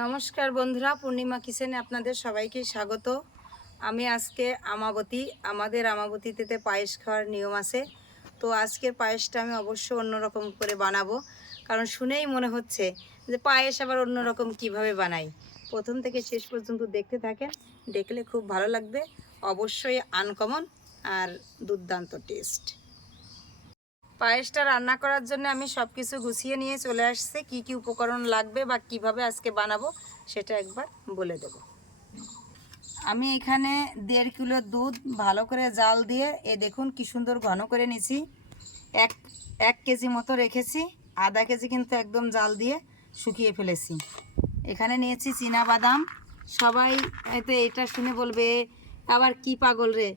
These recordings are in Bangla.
নমস্কার বন্ধুরা, পূর্ণিমা কিচেনে আপনাদের সবাইকে স্বাগত। আমি আজকে আমাদের আমাবতীতে পায়েস খাওয়ার নিয়ম আছে। তো আজকের পায়েসটা আমি অবশ্য অন্যরকম করে বানাবো, কারণ শুনেই মনে হচ্ছে যে পায়েস আবার অন্যরকম কিভাবে বানাই। প্রথম থেকে শেষ পর্যন্ত দেখতে থাকেন, দেখলে খুব ভালো লাগবে। অবশ্যই আনকমন আর দুর্দান্ত টেস্ট। পায়েসটা রান্না করার জন্য আমি সব কিছু গুছিয়ে নিয়ে চলে আসছি। কি কি উপকরণ লাগবে বা কিভাবে আজকে বানাবো সেটা একবার বলে দেব। আমি এখানে 1.5 কিলো দুধ ভালো করে জাল দিয়ে দেখুন কি সুন্দর ঘন করে নিয়েছি। এক কেজি মতো রেখেছি, আধা কেজি কিন্তু একদম জাল দিয়ে শুকিয়ে ফেলেছি। এখানে নিয়েছি চীনা বাদাম। সবাই হয়তো এটা শুনে বলবে আবার কি পাগল রে,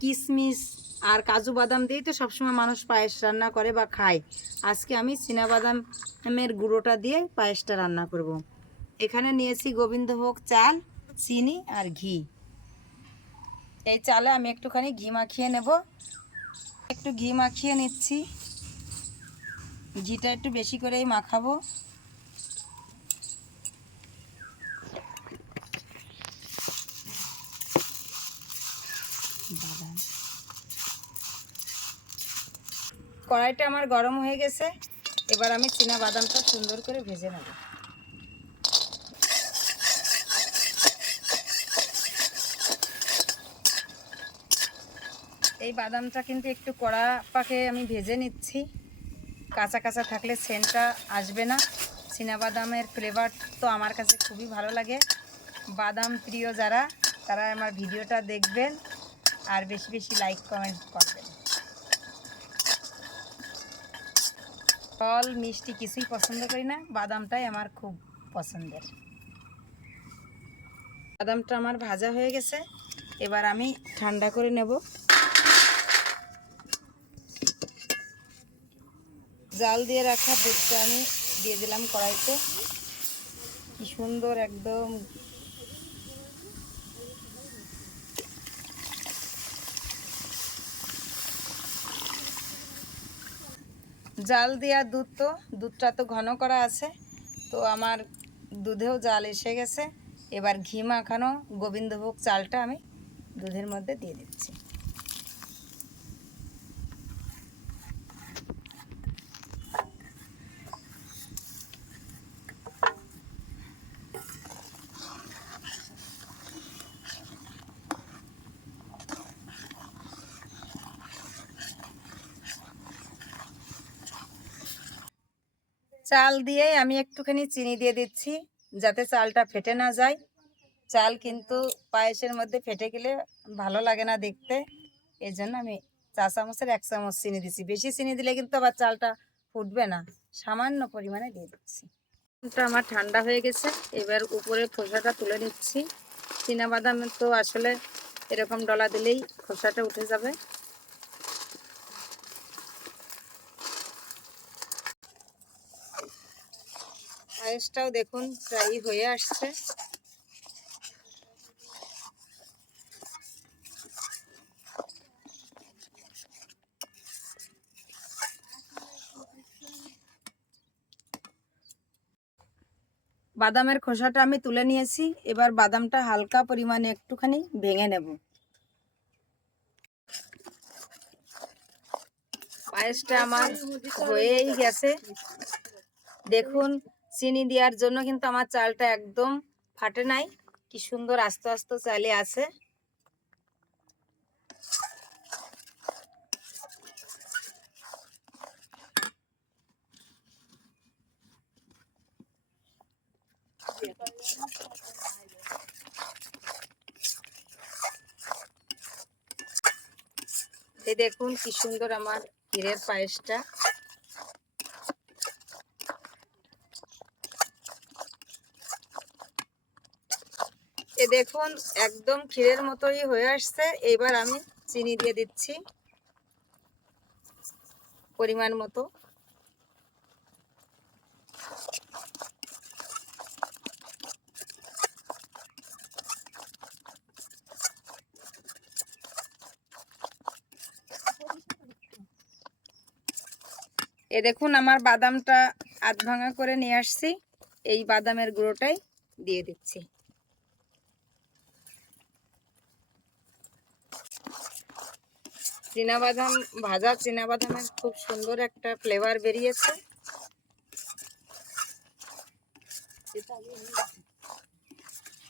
কিশমিশ আর কাজু বাদাম দিয়েই তো সবসময় মানুষ পায়েস রান্না করে বা খায়। আজকে আমি চীনা বাদামের গুঁড়োটা দিয়ে পায়েসটা রান্না করব। এখানে নিয়েছি গোবিন্দভোগ চাল, চিনি আর ঘি। এই চালে আমি একটুখানি ঘি মাখিয়ে নেব। একটু ঘি মাখিয়ে নিচ্ছি, ঘিটা একটু বেশি করেই মাখাবো। কড়াইটা আমার গরম হয়ে গেছে, এবার আমি চীনা বাদামটা সুন্দর করে ভেজে নেব। এই বাদামটা কিন্তু একটু কড়া পাকে আমি ভেজে নিচ্ছি, কাঁচা কাঁচা থাকলে সেন্টটা আসবে না। চীনা বাদামের ফ্লেভার তো আমার কাছে খুবই ভালো লাগে। বাদাম প্রিয় যারা, তারা আমার ভিডিওটা দেখবেন আর বেশি বেশি লাইক কমেন্ট করবেন। ফল মিষ্টি কিছুই পছন্দ করি না, বাদামটাই আমার খুব পছন্দের। বাদামটা আমার ভাজা হয়ে গেছে, এবার আমি ঠান্ডা করে নেব। জাল দিয়ে রাখা দুধটা আমি দিয়ে দিলাম কড়াইতে। কি সুন্দর একদম জাল দেওয়া দুধ, তো দুধটা তো ঘন করা আছে, তো আমার দুধেও জাল এসে গেছে। এবার ঘি মাখানো গোবিন্দভোগ চালটা আমি দুধের মধ্যে দিয়ে দিচ্ছি। চাল দিয়ে আমি একটুখানি চিনি দিয়ে দিচ্ছি, যাতে চালটা ফেটে না যায়। চাল কিন্তু পায়েসের মধ্যে ফেটে গেলে ভালো লাগে না দেখতে। এই জন্য আমি 4 চামচের 1 চামচ চিনি দিচ্ছি। বেশি চিনি দিলে কিন্তু আবার চালটা ফুটবে না, সামান্য পরিমাণে দিয়ে দিচ্ছি। এটা আমার ঠান্ডা হয়ে গেছে, এবার উপরে খোসাটা তুলে নিচ্ছি। চীনা বাদাম তো আসলে এরকম ডলা দিলেই খোসাটা উঠে যাবে। পায়েসটাও দেখুন প্রায় হয়ে আসছে। বাদামের খোসাটা আমি তুলে নিয়েছি, এবার বাদামটা হালকা পরিমাণে একটুখানি ভেঙে নেব। পায়েসটা আমার হয়েই গেছে। দেখুন চিনি দেওয়ার জন্য কিন্তু আমার চালটা একদম ফাটে নাই, কি সুন্দর আস্তে আস্তে চালে আছে। এই দেখুন কি সুন্দর আমার ক্ষীরের পায়েসটা। এ দেখুন একদম ক্ষীরের মতোই হয়ে আসছে। এবার আমি চিনি দিয়ে দিচ্ছি পরিমাণ মতো। এ দেখুন আমার বাদামটা আধ ভাঙা করে নিয়ে আসছি, এই বাদামের গুঁড়োটাই দিয়ে দিচ্ছি। চীনাবাদাম, ভাজা চীনাবাদামের খুব সুন্দর একটা ফ্লেভার বেরিয়েছে।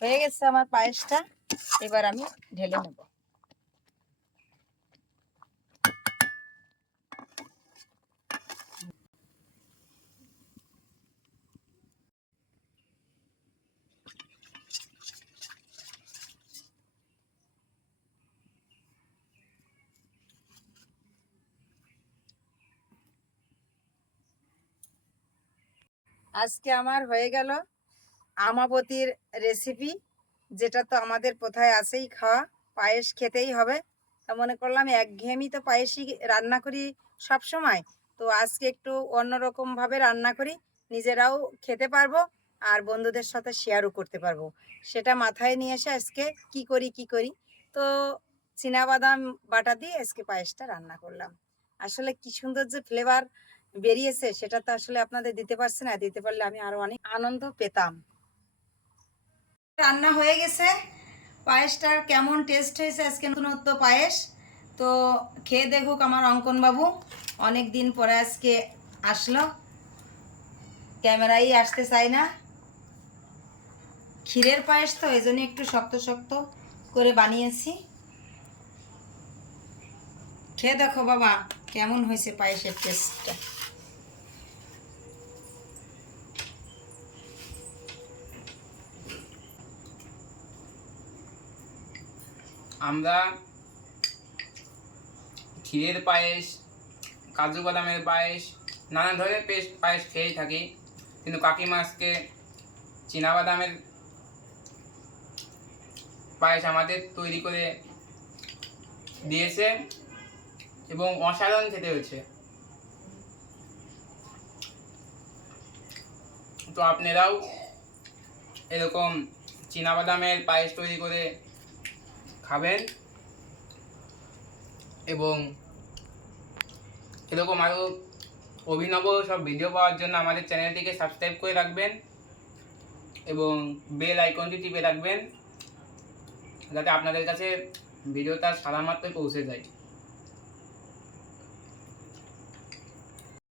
হয়ে গেছে আমার পায়েসটা, এবার আমি ঢেলে নেব। আজকে আমার হয়ে গেল আমাবতীর রেসিপি, যেটা তো আমাদের কোথায় আছেই খাওয়া, পায়েস খেতেই হবে। তা মনে করলাম একঘেয়েমি তো পায়েসই রান্না করি সব সময়, তো আজকে একটু অন্যরকম ভাবে রান্না করি, নিজেরাও খেতে পারবো আর বন্ধুদের সাথে শেয়ারও করতে পারবো। সেটা মাথায় নিয়ে এসে আজকে কি করি তো চীনাবাদাম বাটা দিয়ে আজকে পায়েসটা রান্না করলাম। আসলে কি সুন্দর যে ফ্লেভার বেরিয়েছে, সেটা তো আসলে আপনাদের দিতে পারছি না, দিতে পারলে আমি আরো অনেক আনন্দ পেতাম। রান্না হয়ে গেছে, পায়েসটার কেমন টেস্ট হয়েছে, আজকে নতুনত্ব পায়েস। তো খেয়ে দেখুক আমার অঙ্কন বাবু, অনেক দিন পরে আজকে আসলো, ক্যামেরাই আসতে চাই না। ক্ষীরের পায়েস তো এই জন্য একটু শক্ত শক্ত করে বানিয়েছি। খেয়ে দেখো বাবা কেমন হয়েছে পায়েসের টেস্টটা। আমরা ক্ষীরের পায়েস, কাজু বাদামের পায়েস, নানা ধরনের পায়েস খেয়েই থাকি, কিন্তু কাকিমা আজকে চীনাবাদামের পায়েস আমাদের তৈরি করে দিয়েছে এবং অসাধারণ খেতে হয়েছে। তো আপনারাও এরকম চীনাবাদামের পায়েস তৈরি করে খাবেন এবং এরকম আরও অভিনব সব ভিডিও পাওয়ার জন্য আমাদের চ্যানেলটিকে সাবস্ক্রাইব করে রাখবেন এবং বেল আইকনটি টিপে রাখবেন, যাতে আপনাদের কাছে ভিডিওটা সারা মাত্রই পৌঁছে যায়।